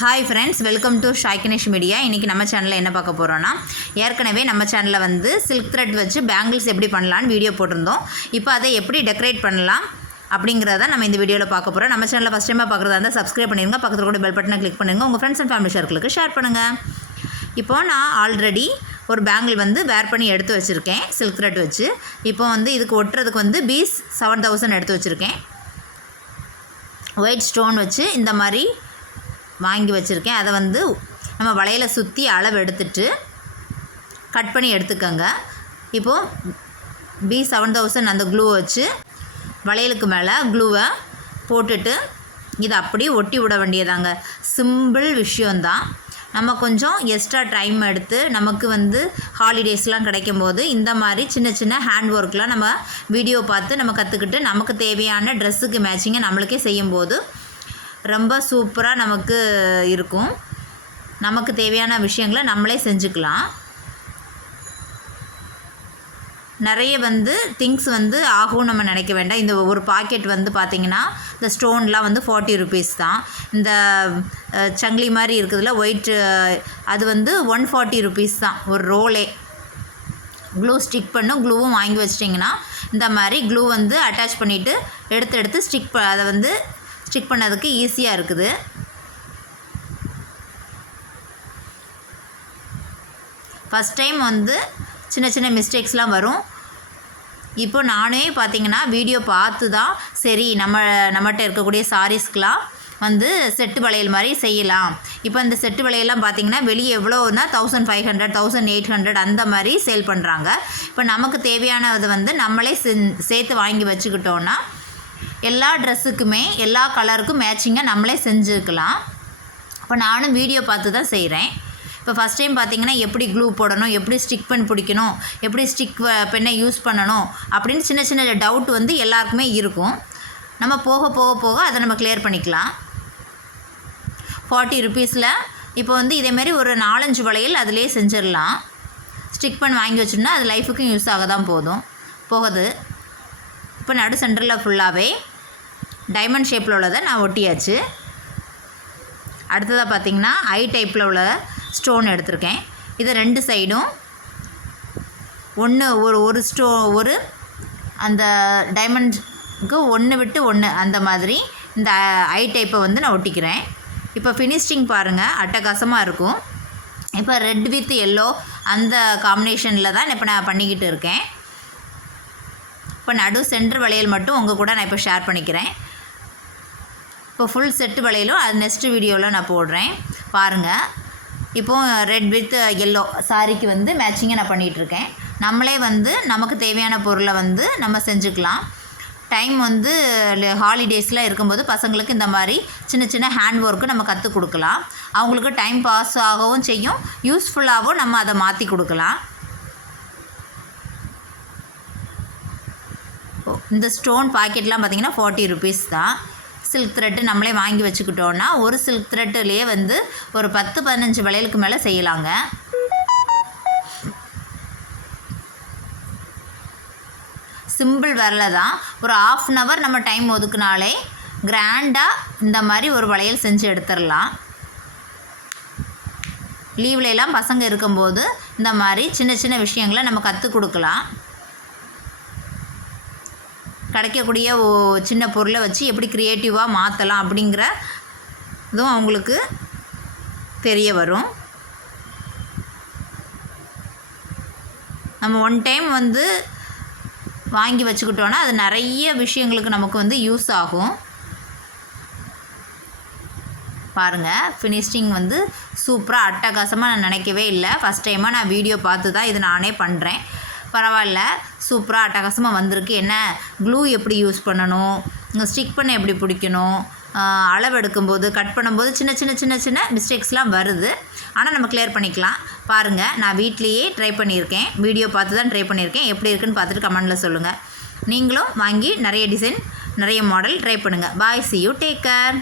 Hi friends welcome to Shaiganesh media இன்றைக்கி நம்ம சேனலில் என்ன பார்க்க போகிறோன்னா ஏற்கனவே நம்ம சேனலில் வந்து சில்க் த்ரெட் வச்சு பேங்கிள்ஸ் எப்படி பண்ணலான்னு வீடியோ போட்டிருந்தோம். இப்போ அதை எப்படி டெக்கரேட் பண்ணலாம் அப்படிங்கிறத நம்ம இந்த வீடியோவில் பார்க்க போகிறோம் நம்ம சேனலில் ஃபஸ்ட் டைமாக பார்க்குறதா இருந்தால் சப்ஸ்கிரைப் பண்ணிடுங்க பக்கத்தில் கூட பெல் பட்டனை கிளிக் பண்ணுங்கள் உங்கள் ஃப்ரெண்ட்ஸ் அண்ட் ஃபேமிலி சர்க்கிளுக்கு ஷேர் பண்ணுங்கள் இப்போது நான் ஆல்ரெடி ஒரு பேங்கிள் வந்து வேர் பண்ணி எடுத்து வச்சுருக்கேன் சில்க் த்ரெட் வச்சு. இப்போ வந்து இதுக்கு ஒட்டுறதுக்கு வந்து பீஸ் செவன் தௌசண்ட் எடுத்து வச்சுருக்கேன். ஒயிட் ஸ்டோன் வச்சு இந்த மாதிரி வாங்கி வச்சுருக்கேன். அதை வந்து நம்ம வளையலை சுற்றி அளவு எடுத்துட்டு கட் பண்ணி எடுத்துக்கோங்க. இப்போது பி செவன் தௌசண்ட் அந்த க்ளூ வச்சு வளையலுக்கு மேலே க்ளூவை போட்டுட்டு இதை அப்படியே ஒட்டி விட வேண்டியதாங்க. சிம்பிள் விஷயந்தான் நம்ம கொஞ்சம் எக்ஸ்ட்ரா டைம் எடுத்து நமக்கு வந்து ஹாலிடேஸ்லாம் கிடைக்கும் போது இந்த மாதிரி சின்ன சின்ன ஹேண்ட் ஒர்க்லாம் நம்ம வீடியோ பார்த்து நம்ம கற்றுக்கிட்டு நமக்கு தேவையான ட்ரெஸ்ஸுக்கு மேட்சிங்கை நம்மளுக்கே செய்யும்போது ரொம்ப சூப்பராக நமக்கு இருக்கும். நமக்கு தேவையான விஷயங்களை நம்மளே செஞ்சுக்கலாம். நிறைய வந்து திங்ஸ் வந்து ஆகும் நம்ம நினைக்க வேண்டாம். இந்த ஒரு பாக்கெட் வந்து பார்த்திங்கன்னா இந்த ஸ்டோன்லாம் வந்து ஃபார்ட்டி ருபீஸ் தான். இந்த சங்கிலி மாதிரி இருக்குதுல ஒயிட் அது வந்து ஒன் ஃபார்ட்டி ருபீஸ் தான். ஒரு ரோலே. க்ளூ ஸ்டிக் பண்ணும் க்ளூவும் வாங்கி வச்சிட்டிங்கன்னா இந்த மாதிரி க்ளூ வந்து அட்டாச் பண்ணிவிட்டு எடுத்து எடுத்து ஸ்டிக் ப அதை வந்து ஸ்டிக் பண்ணதுக்கு ஈஸியாக இருக்குது. ஃபஸ்ட் டைம் வந்து சின்ன சின்ன மிஸ்டேக்ஸ்லாம் வரும். இப்போ நானே பார்த்தீங்கன்னா வீடியோ பார்த்து தான் சரி நம்ம நம்மகிட்ட இருக்கக்கூடிய சாரீஸ்க்கெலாம் வந்து செட்டு வளையல் மாதிரி செய்யலாம். இப்போ இந்த செட்டு வளையல்லாம் பார்த்தீங்கன்னா வெளியே எவ்வளோன்னா thousand five hundred thousand eight hundred அந்த மாதிரி சேல் பண்ணுறாங்க இப்போ நமக்கு தேவையானது வந்து நம்மளே சேர்த்து வாங்கி வச்சுக்கிட்டோன்னா எல்லா ட்ரெஸ்ஸுக்குமே எல்லா கலருக்கும் மேட்சிங்காக நம்மளே செஞ்சுக்கலாம். இப்போ நானும் வீடியோ பார்த்து தான் செய்கிறேன் இப்போ ஃபஸ்ட் டைம் பார்த்தீங்கன்னா எப்படி க்ளூ போடணும் எப்படி ஸ்டிக் பென் பிடிக்கணும் எப்படி ஸ்டிக் பெண்ணை யூஸ் பண்ணணும் அப்படின்னு சின்ன சின்ன டவுட் வந்து எல்லாருக்குமே இருக்கும். நம்ம போக போக போக அதை நம்ம கிளியர் பண்ணிக்கலாம். ஃபார்ட்டி ருபீஸில் இப்போ வந்து இதேமாரி ஒரு நாலஞ்சு வளையல் அதிலே செஞ்சிடலாம். ஸ்டிக் பண்ணி வாங்கி வச்சோம்னா அது லைஃபுக்கும் யூஸ் ஆக தான் போதும். போகுது. இப்போ நடு சென்டரில் ஃபுல்லாகவே டைமண்ட் ஷேப்பில் உள்ளதை நான் ஒட்டியாச்சு. அடுத்ததாக பார்த்தீங்கன்னா ஐ டைப்பில் உள்ள ஸ்டோன் எடுத்திருக்கேன். இது ரெண்டு சைடும் ஒன்று ஒரு ஒரு ஸ்டோ ஒரு அந்த டைமண்ட்க்கு ஒன்று விட்டு ஒன்று அந்த மாதிரி இந்த ஐ டைப்பை வந்து நான் ஒட்டிக்கிறேன். இப்போ ஃபினிஷிங் பாருங்கள் அட்டகாசமாக இருக்கும். இப்போ ரெட் வித் எல்லோ அந்த காம்பினேஷனில் தான் இப்போ நான் பண்ணிக்கிட்டு இருக்கேன். இப்போ நடு சென்டர் வளையல் மட்டும் உங்கள் கூட நான் இப்போ ஷேர் பண்ணிக்கிறேன். இப்போ ஃபுல் செட்டு வளையலும் அது நெக்ஸ்ட் வீடியோவில் நான் போடுறேன். பாருங்கள் இப்போது ரெட் வித் எல்லோ சாரிக்கு வந்து மேட்சிங்காக நான் பண்ணிகிட்ருக்கேன் நம்மளே வந்து நமக்கு தேவையான பொருளை வந்து நம்ம செஞ்சுக்கலாம். டைம் வந்து ஹாலிடேஸில் இருக்கும்போது பசங்களுக்கு இந்த மாதிரி சின்ன சின்ன ஹேண்ட் ஒர்க்கு நம்ம கற்றுக் கொடுக்கலாம். அவங்களுக்கு டைம் பாஸ் ஆகவும் செய்யும். யூஸ்ஃபுல்லாகவும் நம்ம அதை மாற்றி கொடுக்கலாம். ஓ, இந்த ஸ்டோன் பாக்கெட்லாம் பார்த்தீங்கன்னா ஃபார்ட்டி ருபீஸ் தான். சில்க் த்ரெட்டு நம்மளே வாங்கி வச்சுக்கிட்டோன்னா ஒரு சில்க் த்ரெட்டுலேயே வந்து ஒரு பத்து பதினஞ்சு வளையலுக்கு மேலே செய்யலாங்க. சிம்பிள் வரல தான். ஒரு ஆஃப் அன் ஹவர் நம்ம டைம் ஒதுக்குனாலே கிராண்டாக இந்த மாதிரி ஒரு வளையல் செஞ்சு எடுத்துடலாம். லீவ்லெலாம் பசங்க இருக்கும்போது இந்த மாதிரி சின்ன சின்ன விஷயங்களை நம்ம கற்றுக் கொடுக்கலாம். கிடைக்கக்கூடிய ஓ சின்ன பொருளை வச்சு எப்படி க்ரியேட்டிவாக மாற்றலாம் அப்படிங்கிற இதுவும் அவங்களுக்கு தெரிய வரும். நம்ம ஒன் டைம் வந்து வாங்கி வச்சுக்கிட்டோன்னா அது நிறைய விஷயங்களுக்கு நமக்கு வந்து யூஸ் ஆகும். பாருங்கள் ஃபினிஷிங் வந்து சூப்பராக அட்டகாசமாக நான் நினைக்கவே இல்லை. ஃபஸ்ட் டைமாக நான் வீடியோ பார்த்து தான் இது நானே பண்ணுறேன் பரவாயில்ல. சூப்பராக அட்டகாசமாக வந்திருக்கு. என்ன? க்ளூ எப்படி யூஸ் பண்ணணும்? ஸ்டிக் பண்ண எப்படி பிடிக்கணும்? ஆஹ் அளவு எடுக்கும்போது கட் பண்ணும்போது சின்ன சின்ன சின்ன சின்ன மிஸ்டேக்ஸ்லாம் வருது. ஆனால் நம்ம கிளியர் பண்ணிக்கலாம். பாருங்கள் நான் வீட்லேயே ட்ரை பண்ணியிருக்கேன். வீடியோ பார்த்து தான் ட்ரை பண்ணியிருக்கேன். எப்படி இருக்குன்னு பார்த்துட்டு கமெண்டில் சொல்லுங்கள் நீங்களும் வாங்கி நிறைய டிசைன் நிறைய மாடல் ட்ரை பண்ணுங்கள் bye see you take care